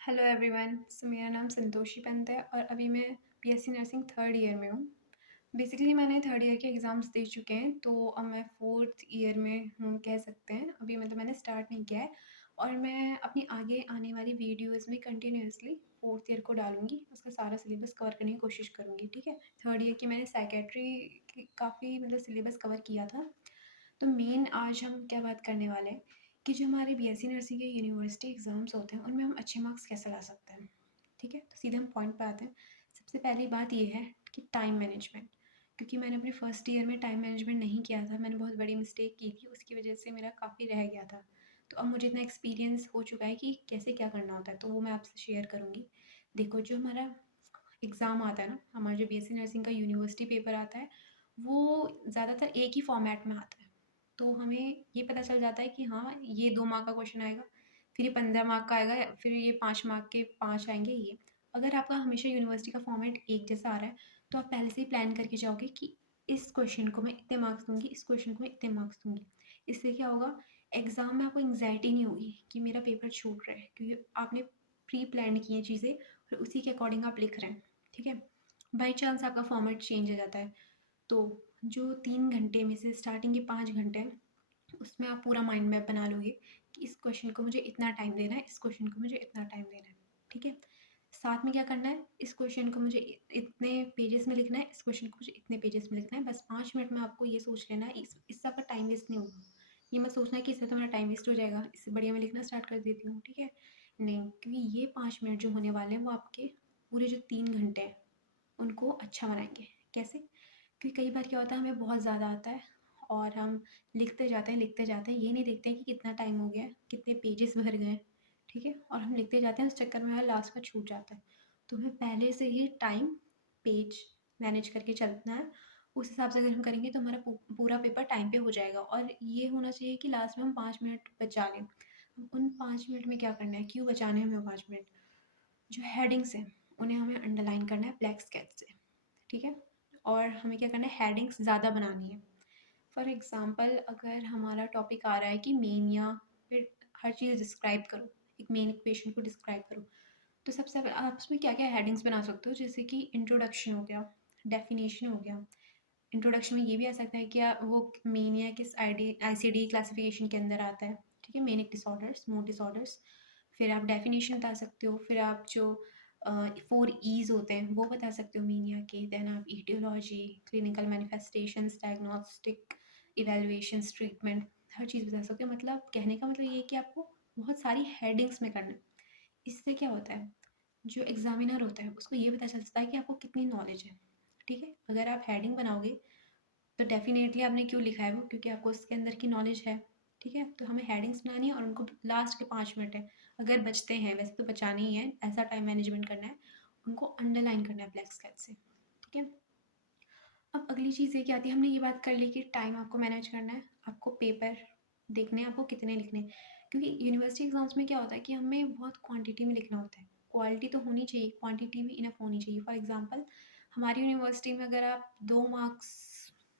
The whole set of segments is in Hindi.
Hello everyone. मेरा नाम संतोषी पंत है और अभी मैं बीएससी नर्सिंग थर्ड ईयर में हूँ। बेसिकली मैंने थर्ड ईयर के एग्ज़ाम्स दे चुके हैं, तो अब मैं फोर्थ ईयर में हूँ कह सकते हैं। अभी मतलब मैंने स्टार्ट नहीं किया है और मैं अपनी आगे आने वाली वीडियोस में कंटिन्यूअसली फोर्थ ईयर को डालूँगी, उसका सारा सिलेबस कवर करने की कोशिश करूँगी। ठीक है, थर्ड ईयर की मैंने साइकेट्री की काफ़ी मतलब सिलेबस कवर किया था। तो मेन आज हम क्या बात करने वाले हैं कि जो हमारे बीएससी नर्सिंग के यूनिवर्सिटी एग्ज़ाम्स होते हैं उनमें हम अच्छे मार्क्स कैसे ला सकते हैं। ठीक है, तो सीधे हम पॉइंट पे आते हैं। सबसे पहली बात ये है कि टाइम मैनेजमेंट, क्योंकि मैंने अपने फर्स्ट ईयर में टाइम मैनेजमेंट नहीं किया था, मैंने बहुत बड़ी मिस्टेक की थी, उसकी वजह से मेरा काफ़ी रह गया था। तो अब मुझे इतना एक्सपीरियंस हो चुका है कि कैसे क्या करना होता है, तो वो मैं आपसे शेयर करूँगी। देखो, जो हमारा एग्ज़ाम आता है ना, हमारा जो बीएससी नर्सिंग का यूनिवर्सिटी पेपर आता है, वो ज़्यादातर एक ही फॉर्मेट में आता है। तो हमें ये पता चल जाता है कि हाँ, ये 2 मार्क का क्वेश्चन आएगा, फिर ये 15 मार्क का आएगा, फिर ये 5 मार्क के 5 आएँगे ये। अगर आपका हमेशा यूनिवर्सिटी का फॉर्मेट एक जैसा आ रहा है, तो आप पहले से ही प्लान करके जाओगे कि इस क्वेश्चन को मैं इतने मार्क्स दूँगी, इस क्वेश्चन को मैं इतने मार्क्स दूँगी। इससे क्या होगा, एग्ज़ाम में आपको एंग्ज़ायटी नहीं होगी कि मेरा पेपर छूट रहा है, क्योंकि आपने प्री प्लान्ड की हैं चीज़ें और उसी के अकॉर्डिंग आप लिख रहे हैं। ठीक है? बाई चांस आपका फॉर्मेट चेंज हो जाता है, तो जो 3 घंटे में से स्टार्टिंग के 5 घंटे हैं, उसमें आप पूरा माइंड मैप बना लोगे कि इस क्वेश्चन को मुझे इतना टाइम देना है, इस क्वेश्चन को मुझे इतना टाइम देना है। ठीक है? साथ में क्या करना है, इस क्वेश्चन को मुझे इतने पेजेस में लिखना है, इस क्वेश्चन को मुझे इतने पेजेस में लिखना है। बस 5 मिनट में आपको ये सोच लेना है, इससे आपका टाइम वेस्ट नहीं होगा। ये मत सोचना है कि इससे तो मेरा टाइम वेस्ट हो जाएगा, इससे बढ़िया मैं लिखना स्टार्ट कर देती हूँ। ठीक है? नहीं, क्योंकि ये 5 मिनट जो होने वाले हैं वो आपके पूरे जो 3 घंटे हैं उनको अच्छा बनाएँगे। कैसे? क्योंकि कई बार क्या होता है, हमें बहुत ज़्यादा आता है और हम लिखते जाते हैं, ये नहीं देखते हैं कि कितना टाइम हो गया है, कितने पेजेस भर गए हैं। ठीक है? और हम लिखते जाते हैं, उस चक्कर में हमारा लास्ट में छूट जाता है। तो हमें पहले से ही टाइम, पेज मैनेज करके चलना है। उस हिसाब से अगर हम करेंगे तो हमारा पूरा पेपर टाइम पे हो जाएगा और ये होना चाहिए कि लास्ट में हम 5 मिनट बचा लें। उन 5 मिनट में क्या करना है, क्यों बचाने हैं हमें 5 मिनट? जो हेडिंग्स हैं, उन्हें हमें अंडरलाइन करना है ब्लैक स्केच से। ठीक है? और हमें क्या करना है, हेडिंग्स ज़्यादा बनानी है। फॉर एग्ज़ाम्पल, अगर हमारा टॉपिक आ रहा है कि मेन या फिर हर चीज़ डिस्क्राइब करो, एक मेन इक्वेशन को डिस्क्राइब करो, तो सबसे पहले आप उसमें क्या-क्या हेडिंग्स बना सकते हो, जैसे कि इंट्रोडक्शन हो गया, डेफिनेशन हो गया। इंट्रोडक्शन में ये भी आ सकता है कि वो मेनिया किस आईसीडी क्लासिफिकेशन के अंदर आता है। ठीक है, मेनिक डिसऑर्डर्स, मूड डिसऑर्डर्स। फिर आप डेफिनेशन बता सकते हो, फिर आप जो 4 ईज़ होते हैं वो बता सकते हो मेनिया के। देन आप etiology, clinical manifestations, diagnostic, evaluations, treatment, हर चीज़ बता सकते हो। मतलब कहने का मतलब ये है कि आपको बहुत सारी हेडिंग्स में करना है। इससे क्या होता है, जो एग्ज़ामिनर होता है उसको ये पता चलता है कि आपको कितनी नॉलेज है। ठीक है? अगर आप हेडिंग बनाओगे तो डेफ़िनेटली आपने क्यों लिखा है वो, क्योंकि आपको उसके अंदर की नॉलेज है। ठीक है? तो हमें हेडिंग्स बनानी है और उनको लास्ट के 5 मिनट है, अगर बचते हैं, वैसे तो बचाने ही है, ऐसा टाइम मैनेजमेंट करना है, उनको अंडरलाइन करना है ब्लैक स्केच से। ठीक है? अब अगली चीज़ ये क्या आती है, हमने ये बात कर ली कि टाइम आपको मैनेज करना है, आपको पेपर देखने हैं, आपको कितने लिखने हैं। क्योंकि यूनिवर्सिटी एग्ज़ाम्स में क्या होता है कि हमें बहुत क्वांटिटी में लिखना होता है। क्वालिटी तो होनी चाहिए, क्वांटिटी भी इनफ होनी चाहिए। फॉर एग्ज़ाम्पल, हमारी यूनिवर्सिटी में अगर आप 2 मार्क्स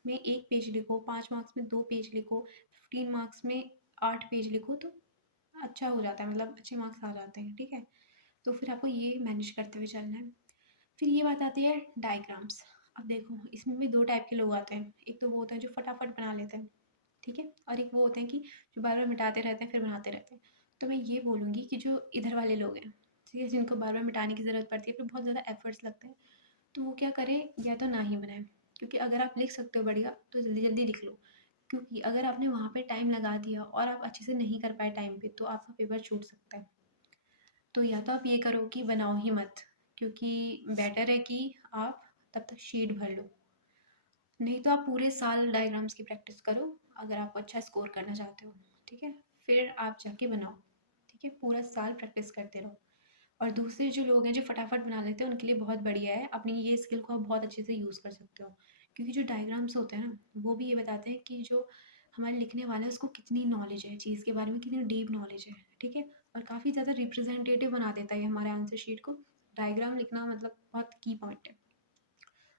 में 1 पेज लिखो, 5 मार्क्स में 2 पेज लिखो, 15 मार्क्स में 8 पेज लिखो, तो अच्छा हो जाता है, मतलब अच्छे मार्क्स आ जाते हैं। ठीक है? तो फिर आपको ये मैनेज करते हुए चलना है। फिर ये बात आती है डायग्राम्स। अब देखो, इसमें भी 2 टाइप के लोग आते हैं। एक तो वो होते हैं जो फटाफट बना लेते हैं, ठीक है? और एक वो होते हैं कि जो बार-बार मिटाते रहते हैं, फिर बनाते रहते हैं। तो मैं ये बोलूँगी कि जो इधर वाले लोग हैं, ठीक है? जिनको बार-बार मिटाने की ज़रूरत पड़ती है, फिर बहुत ज़्यादा एफर्ट्स लगते हैं, तो वो क्या करें, या तो ना ही बनाएँ। क्योंकि अगर आप लिख सकते हो बढ़िया, तो जल्दी-जल्दी लिख लो। क्योंकि अगर आपने वहाँ पे टाइम लगा दिया और आप अच्छे से नहीं कर पाए टाइम पे, तो आपका पेपर छूट सकता है। तो या तो आप ये करो कि बनाओ ही मत, क्योंकि बेटर है कि आप तब तक शीट भर लो। नहीं तो आप पूरे साल डायग्राम्स की प्रैक्टिस करो, अगर आप अच्छा स्कोर करना चाहते हो। ठीक है? फिर आप जाके बनाओ। ठीक है? पूरा साल प्रैक्टिस करते रहो। और दूसरे जो लोग हैं जो फटाफट बना लेते हैं, उनके लिए बहुत बढ़िया है, अपनी ये स्किल को आप बहुत अच्छे से यूज़ कर सकते हो। क्योंकि जो डायग्राम्स होते हैं ना, वो भी ये बताते हैं कि जो हमारे लिखने वाला है उसको कितनी नॉलेज है, चीज़ के बारे में कितनी डीप नॉलेज है। ठीक है? और काफ़ी ज़्यादा रिप्रेजेंटेटिव बना देता है ये हमारे आंसर शीट को। डायग्राम लिखना मतलब बहुत की पॉइंट है।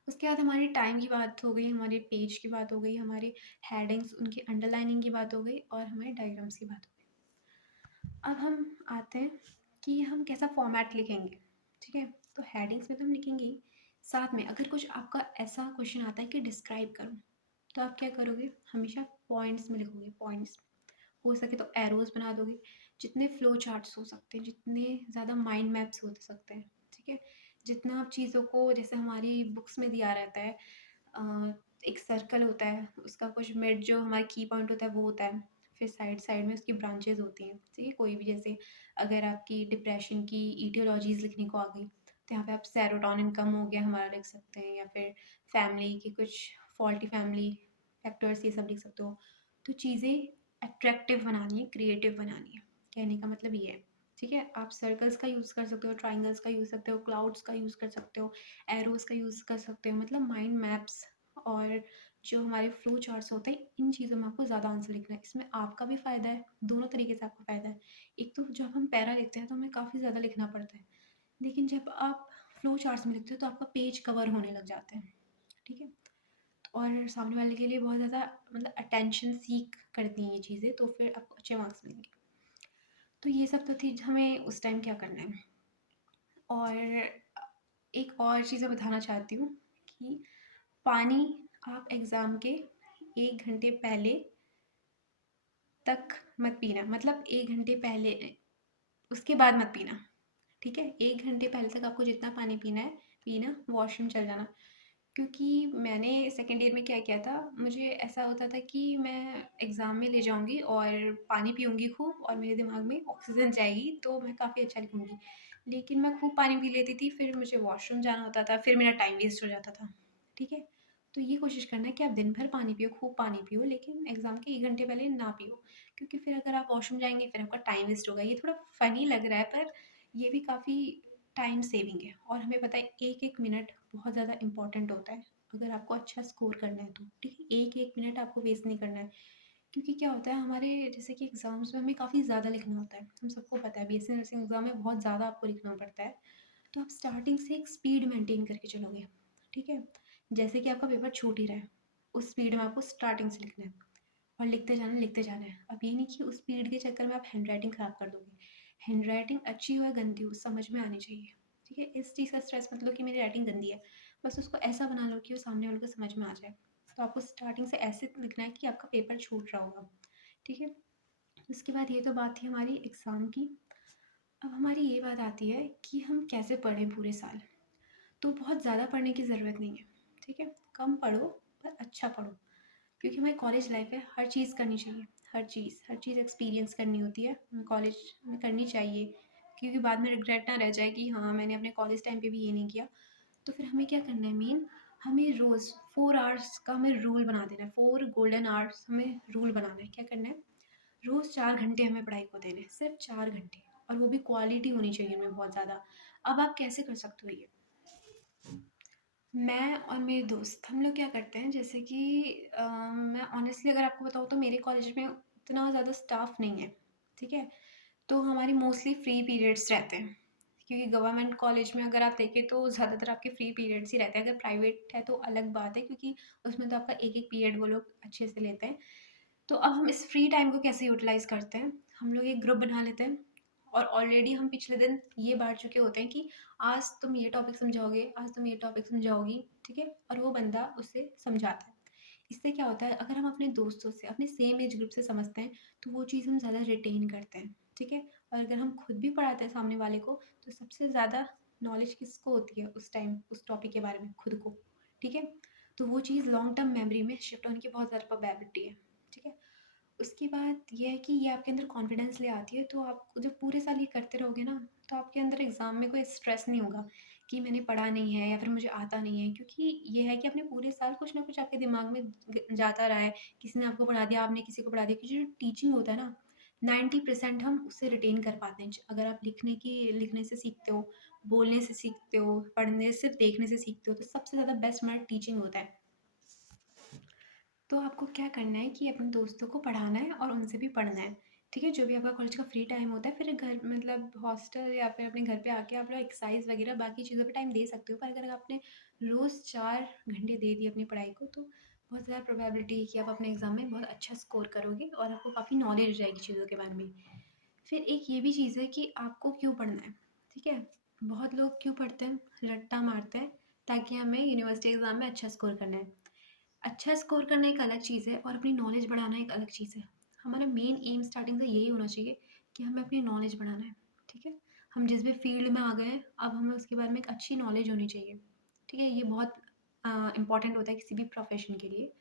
उसके बाद हमारी टाइम की बात हो गई, हमारे पेज की बात हो गई, हमारे हेडिंग्स उनकी अंडरलाइनिंग की बात हो गई और हमारे डायग्राम्स की बात हो गई। अब हम आते हैं कि हम कैसा फॉर्मेट लिखेंगे, ठीक है? तो हेडिंग्स में तो हम लिखेंगे ही, साथ में अगर कुछ आपका ऐसा क्वेश्चन आता है कि डिस्क्राइब करो, तो आप क्या करोगे? हमेशा पॉइंट्स में लिखोगे, पॉइंट्स। हो सके तो एरोज़ बना दोगे, जितने फ्लो चार्ट्स हो सकते हैं, जितने ज़्यादा माइंड मैप्स हो सकते हैं, ठीक है? जितना आप चीज़ों को, जैसे हमारी बुक्स में दिया रहता है, अ, एक सर्कल होता है, उसका कुछ मिड जो हमारा की पॉइंट होता है वो होता है, फिर साइड साइड में उसकी ब्रांचेस होती हैं, ठीक है? कोई भी, जैसे अगर आपकी डिप्रेशन की ईटियोलॉजीज़ लिखने को आ गई, तो यहाँ पे आप सेरोटोनिन कम हो गया हमारा लिख सकते हैं, या फिर फैमिली की कुछ फॉल्टी फैमिली फैक्टर्स, ये सब लिख सकते हो। तो चीज़ें अट्रैक्टिव बनानी है, क्रिएटिव बनानी है, कहने का मतलब ये है, ठीक है? आप सर्कल्स का यूज़ कर सकते हो, ट्राइंगल्स का यूज़ सकते हो, क्लाउड्स का यूज़ कर सकते हो, एरोज़ का यूज़ कर सकते हो, मतलब माइंड मैप्स और जो हमारे फ्लो चार्ट्स होते हैं, इन चीज़ों में आपको ज़्यादा आंसर लिखना है। इसमें आपका भी फ़ायदा है, दोनों तरीके से आपका फ़ायदा है। एक तो जब हम पैरा लिखते हैं तो हमें काफ़ी ज़्यादा लिखना पड़ता है, लेकिन जब आप फ्लो चार्ट्स में लिखते हो तो आपका पेज कवर होने लग जाते हैं, ठीक है? और सामने वाले के लिए बहुत ज़्यादा, मतलब अटेंशन सीक करती हैं ये चीज़ें, तो फिर आपको अच्छे मार्क्स मिलेंगे। तो ये सब तो थी, हमें उस टाइम क्या करना है। और एक और चीज़ मैं बताना चाहती हूँ कि पानी आप एग्ज़ाम के 1 घंटे पहले तक मत पीना, मतलब 1 घंटे पहले, उसके बाद मत पीना, ठीक है? 1 घंटे पहले तक आपको जितना पानी पीना है, पीना, वॉशरूम चल जाना। क्योंकि मैंने सेकंड ईयर में क्या किया था, मुझे ऐसा होता था कि मैं एग्ज़ाम में ले जाऊँगी और पानी पीऊँगी खूब और मेरे दिमाग में ऑक्सीजन जाएगी, तो मैं काफ़ी अच्छा लिखूँगी। लेकिन मैं खूब पानी पी लेती थी, फिर मुझे वॉशरूम जाना होता था, फिर मेरा टाइम वेस्ट हो जाता था, ठीक है? तो ये कोशिश करना है कि आप दिन भर पानी पियो, खूब पानी पियो, लेकिन एग्ज़ाम के 1 घंटे पहले ना पियो, क्योंकि फिर अगर आप वॉशरूम जाएँगे, फिर आपका टाइम वेस्ट होगा। ये थोड़ा फ़नी लग रहा है, पर ये भी काफ़ी टाइम सेविंग है, और हमें पता है एक-एक मिनट बहुत ज़्यादा इम्पोर्टेंट होता है, अगर आपको अच्छा स्कोर करना है तो, ठीक है? एक-एक मिनट आपको वेस्ट नहीं करना है, क्योंकि क्या होता है हमारे, जैसे कि एग्ज़ाम्स में हमें काफ़ी ज़्यादा लिखना होता है, हम सबको पता है बीएससी नर्सिंग एग्ज़ाम में बहुत ज़्यादा आपको लिखना पड़ता है, तो आप स्टार्टिंग से एक स्पीड मेंटेन करके चलोगे, ठीक है? जैसे कि आपका पेपर छूट ही रहा है, उस स्पीड में आपको स्टार्टिंग से लिखना है और लिखते जाना है, लिखते जाना है। अब ये नहीं कि उस स्पीड के चक्कर में आप हैंडराइटिंग ख़राब कर दोगे। हैंडराइटिंग अच्छी हो या गंदी हो, समझ में आनी चाहिए, ठीक है? इस चीज़ का स्ट्रेस मत लो कि मेरी राइटिंग गंदी है, बस उसको ऐसा बना लो कि वो सामने वाले को समझ में आ जाए। तो आपको स्टार्टिंग से ऐसे लिखना है कि आपका पेपर छूट रहा होगा, ठीक है? उसके बाद ये तो बात थी हमारी एग्ज़ाम की। अब हमारी ये बात आती है कि हम कैसे पढ़ें पूरे साल। तो बहुत ज़्यादा पढ़ने की ज़रूरत नहीं है, ठीक है? कम पढ़ो, पर अच्छा पढ़ो, क्योंकि हमारी कॉलेज लाइफ है, हर चीज़ करनी चाहिए, हर चीज़ एक्सपीरियंस करनी होती है, हमें कॉलेज में करनी चाहिए, क्योंकि बाद में रिग्रेट ना रह जाए कि हाँ, मैंने अपने कॉलेज टाइम पे भी ये नहीं किया। तो फिर हमें क्या करना है मेन, हमें रोज़ 4 आवर्स का हमें रूल बना देना है, 4 गोल्डन आवर्स हमें रूल बनाना है। क्या करना है? रोज़ 4 घंटे हमें पढ़ाई को देने हैं, सिर्फ़ 4 घंटे, और वो भी क्वालिटी होनी चाहिए उनमें बहुत ज़्यादा। अब आप कैसे कर सकते हो ये? मैं और मेरे दोस्त, हम लोग क्या करते हैं, जैसे कि मैं ऑनेस्टली अगर आपको बताऊँ तो मेरे कॉलेज में उतना ज़्यादा स्टाफ नहीं है, ठीक है? तो हमारी मोस्टली फ्री पीरियड्स रहते हैं, क्योंकि गवर्नमेंट कॉलेज में अगर आप देखें तो ज़्यादातर आपके फ्री पीरियड्स ही रहते हैं। अगर प्राइवेट है तो अलग बात है, क्योंकि उसमें तो आपका एक-एक पीरियड वो लोग अच्छे से लेते हैं। तो अब हम इस फ्री टाइम को कैसे यूटिलाइज़ करते हैं, हम लोग एक ग्रुप बना लेते हैं और ऑलरेडी हम पिछले दिन ये बाँट चुके होते हैं कि आज तुम ये टॉपिक समझाओगे, आज तुम ये टॉपिक समझाओगी, ठीक है? और वो बंदा उसे समझाता है। इससे क्या होता है, अगर हम अपने दोस्तों से, अपने सेम एज ग्रुप से समझते हैं, तो वो चीज़ हम ज़्यादा रिटेन करते हैं, ठीक है? और अगर हम खुद भी पढ़ाते हैं सामने वाले को, तो सबसे ज़्यादा नॉलेज किसको होती है उस टाइम, उस टॉपिक के बारे में? खुद को, ठीक है? तो वो चीज़ लॉन्ग टर्म मेमोरी में शिफ्ट होने की बहुत ज़्यादा प्रोबेबिलिटी है, ठीक है? उसके बाद ये है कि ये आपके अंदर कॉन्फिडेंस ले आती है, तो आप जब पूरे साल ये करते रहोगे ना, तो आपके अंदर एग्ज़ाम में कोई स्ट्रेस नहीं होगा कि मैंने पढ़ा नहीं है या फिर मुझे आता नहीं है, क्योंकि ये है कि आपने पूरे साल कुछ ना कुछ आपके दिमाग में जाता रहा है, किसी ने आपको पढ़ा दिया, आपने किसी को पढ़ा दिया, क्योंकि जो टीचिंग होता है ना, 90% हम उससे रिटेन कर पाते हैं। अगर आप लिखने से सीखते हो, बोलने से सीखते हो, पढ़ने सिर्फ देखने से सीखते हो, तो सबसे ज़्यादा बेस्ट हमारा टीचिंग होता है। तो आपको क्या करना है कि अपने दोस्तों को पढ़ाना है और उनसे भी पढ़ना है, ठीक है? जो भी आपका कॉलेज का फ्री टाइम होता है, फिर घर, मतलब हॉस्टल या फिर अपने घर पे आके आप लोग एक्सरसाइज वगैरह बाकी चीज़ों पे टाइम दे सकते हो, पर अगर आपने रोज़ 4 घंटे दे दिए अपनी पढ़ाई को, तो बहुत ज़्यादा प्रोबेबिलिटी है कि आप अपने एग्ज़ाम में बहुत अच्छा स्कोर करोगे और आपको काफ़ी नॉलेज हो जाएगी चीज़ों के बारे में। फिर एक ये भी चीज़ है कि आपको क्यों पढ़ना है, ठीक है? बहुत लोग क्यों पढ़ते हैं? रट्टा मारते हैं ताकि हमें यूनिवर्सिटी एग्ज़ाम में अच्छा स्कोर करना है। अच्छा स्कोर करना एक अलग चीज़ है और अपनी नॉलेज बढ़ाना एक अलग चीज़ है। हमारा मेन एम स्टार्टिंग से यही होना चाहिए कि हमें अपनी नॉलेज बढ़ाना है, ठीक है? हम जिस भी फील्ड में आ गए हैं, अब हमें उसके बारे में एक अच्छी नॉलेज होनी चाहिए, ठीक है? ये बहुत इम्पोर्टेंट होता है किसी भी प्रोफ़ेशन के लिए।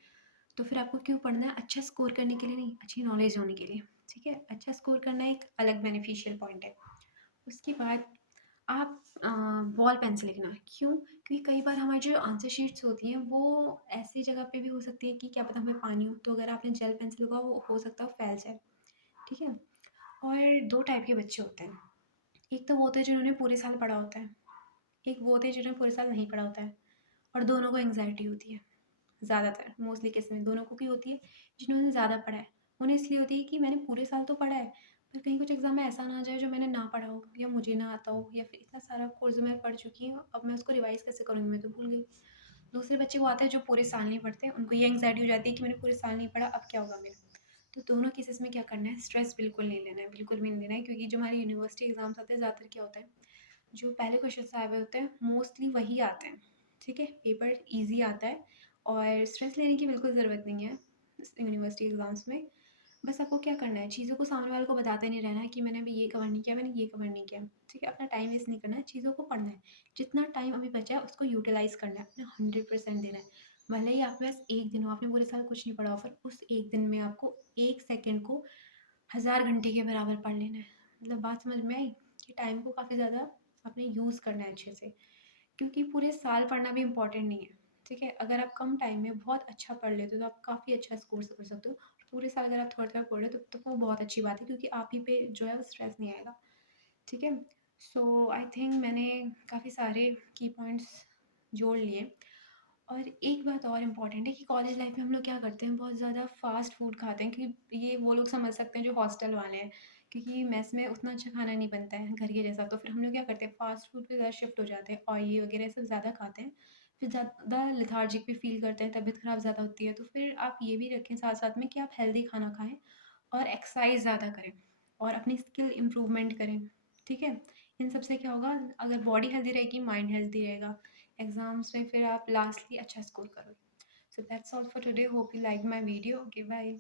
तो फिर आपको क्यों पढ़ना है? अच्छा स्कोर करने के लिए नहीं, अच्छी नॉलेज होने के लिए, ठीक है? अच्छा स्कोर करना एक अलग बेनिफिशियल पॉइंट है। उसके बाद आप बॉल पेन से लिखना। क्यों? क्योंकि कई बार हमारी जो आंसर शीट्स होती हैं वो ऐसी जगह पे भी हो सकती है कि क्या पता हमें पानी हो, तो अगर आपने जेल पेन से लिखा वो हो सकता है वो फैल जाए, ठीक है? और 2 टाइप के बच्चे होते हैं। एक तो वो होते हैं जिन्होंने पूरे साल पढ़ा होता है, एक वो होते हैं जिन्होंने पूरे साल नहीं पढ़ा होता है और दोनों को एंग्ज़ायटी होती है। ज़्यादातर मोस्टली केस में दोनों को क्यों होती है? जिन्होंने ज़्यादा पढ़ा है, उन्हें इसलिए होती है कि मैंने पूरे साल तो पढ़ा है, पर कहीं कुछ एग्ज़ाम में ऐसा ना आ जाए जो मैंने ना पढ़ा हो या मुझे ना आता हो या फिर इतना सारा कोर्स जो मैं पढ़ चुकी हूँ, अब मैं उसको रिवाइज़ कैसे करूँगी, मैं तो भूल गई। दूसरे बच्चे वो आते हैं जो पूरे साल नहीं पढ़ते, उनको ये एंग्ज़ायटी हो जाती है कि मैंने पूरे साल नहीं पढ़ा, अब क्या होगा मेरा? तो दोनों केसेस में क्या करना है, स्ट्रेस बिल्कुल नहीं लेना है, बिल्कुल भी नहीं लेना है, क्योंकि जो हमारे यूनिवर्सिटी एग्ज़ाम्स आते हैं ज़्यादातर क्या होता है, जो पहले क्वेश्चंस आए हुए होते हैं मोस्टली वही आते हैं, ठीक है? पेपर ईज़ी आता है और स्ट्रेस लेने की बिल्कुल ज़रूरत नहीं है इस यूनिवर्सिटी एग्ज़ाम्स में। बस आपको क्या करना है, चीज़ों को सामने वाले को बताते नहीं रहना है कि मैंने अभी ये कवर नहीं किया, मैंने ये कवर नहीं किया, ठीक है? अपना टाइम वेस्ट नहीं करना है, चीज़ों को पढ़ना है। जितना टाइम अभी बचा है उसको यूटिलाइज़ करना है, अपना 100% देना है। भले ही आपके पास 1 दिन हो, आपने पूरे साल कुछ नहीं पढ़ा हो, पर उस 1 दिन में आपको 1 सेकंड को 1000 घंटे के बराबर पढ़ लेना है। मतलब बात समझ में आई? कि टाइम को काफ़ी ज़्यादा आपने यूज़ करना है अच्छे से, क्योंकि पूरे साल पढ़ना भी इम्पोर्टेंट नहीं है, ठीक है? अगर आप कम टाइम में बहुत अच्छा पढ़ लेते हो तो आप काफ़ी अच्छा स्कोर कर सकते हो। पूरे साल अगर आप थोड़ा-थोड़ा पढ़ रहे हो तो वो बहुत अच्छी बात है, क्योंकि आप ही पे जो है वो स्ट्रेस नहीं आएगा, ठीक है? सो आई थिंक मैंने काफ़ी सारे की पॉइंट्स जोड़ लिए। और एक बात और इम्पॉर्टेंट है कि कॉलेज लाइफ में हम लोग क्या करते हैं, बहुत ज़्यादा फ़ास्ट फूड खाते हैं, क्योंकि ये वो लोग समझ सकते हैं जो हॉस्टल वाले हैं, क्योंकि मेस में उतना अच्छा खाना नहीं बनता है घर के जैसा, तो फिर हम लोग क्या करते हैं फ़ास्ट फूड पे ज़्यादा शिफ्ट हो जाते हैं, ऑयली वगैरह सब ज़्यादा खाते हैं, फिर ज़्यादा लेथार्जिक भी फील करते हैं, तबीयत ख़राब ज़्यादा होती है। तो फिर आप ये भी रखें साथ साथ में कि आप हेल्दी खाना खाएं और एक्सरसाइज ज़्यादा करें और अपनी स्किल इम्प्रूवमेंट करें, ठीक है? इन सब से क्या होगा, अगर बॉडी हेल्दी रहेगी माइंड हेल्दी रहेगा, एग्ज़ाम्स में फिर आप लास्टली अच्छा स्कोर करोगे। So that's all for today, hope you like my video, okay bye.